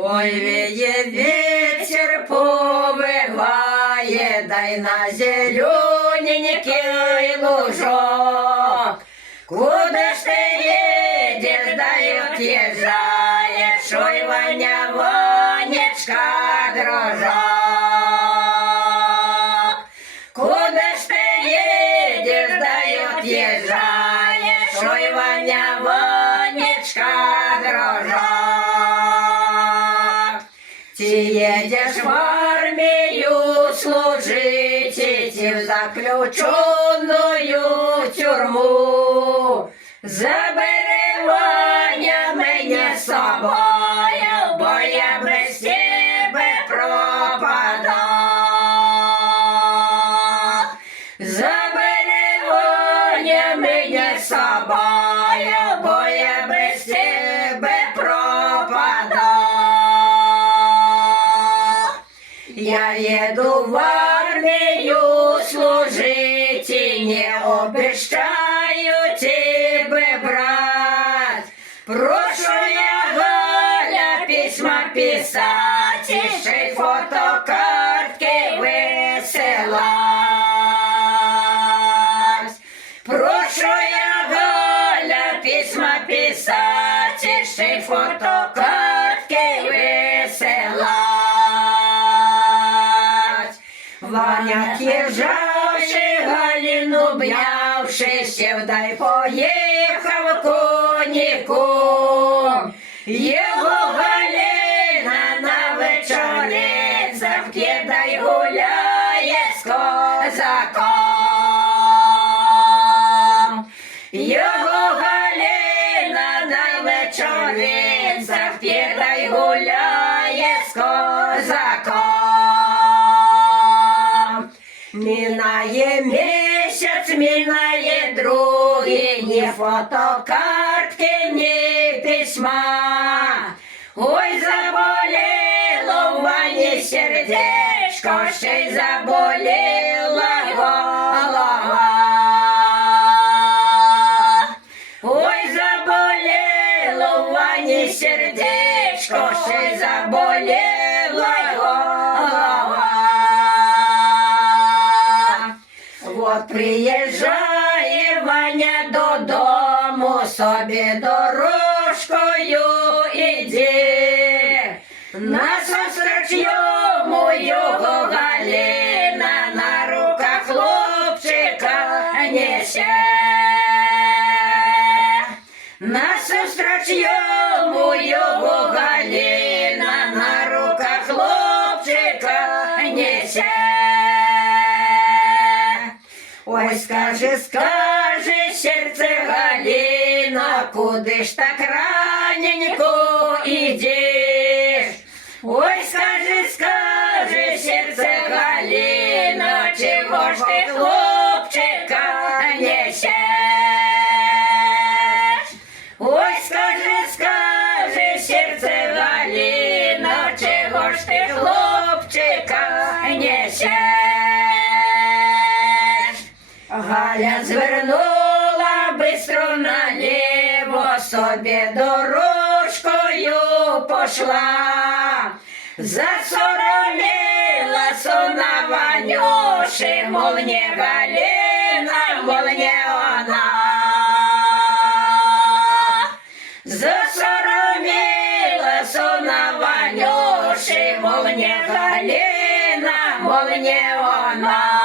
Ой, віє вітер повиває, дай на зелененький лужок. Куда ж ти їдеш, дай от'їжджаєш, ой, Ваня, Ванечка, дружок. Куда ж ти їдеш, дай от'їжджаєш, ой, Ваня, Ванечка, дружок. Ти едешь в армию служить, идти в заключенную тюрму. Забери, Ваня, мене з собою, бо я без тебе пропаду. Забери, Ваня, мене з собою, бо я без тебе пропаду. Я еду в армию служить и не обещаю тебе брать. Прошу я, Галя, письма писать и ще фотокартки высылать. Прошу я, Галя, письма писать и ще фотокартки высылать. Ваня, к'їжавши, Галину обнявши, сів да й поїхав коніком. Його Галина на вечорицях п'є й гуляє з козаком. Його Галина на вечорицях п'є й гуляє з козаком. Минає місяць, минає другий, ні фотокартки, ні письма. Ой, заболіло в Вані сердечко, ще й заболіла голова. Ой, заболіло в Вані сердечко, ще й заболіла голова. От приїжджає Ваня додому, собі дорожкою іде. Насустрач йому його Галина на руках хлопчика несе. Насустрач йому його Галина на руках хлопчика несе. Ой, скажи, скажи, серце Галіно, куди ж так раненько ідеш? Ой, скажи, скажи, серце Галіно, чого ж ти хлопчика несеш? Ой, скажи, скажи, серце Галіно, чого ж ти хлопчика несеш? Галя звернула бистро наліво, собі дорожкою пошла. Засоромилась на Ванюші, мол, не Галина, мол, не вона. Засоромилась на Ванюші, мол, не Галина, мол, не вона.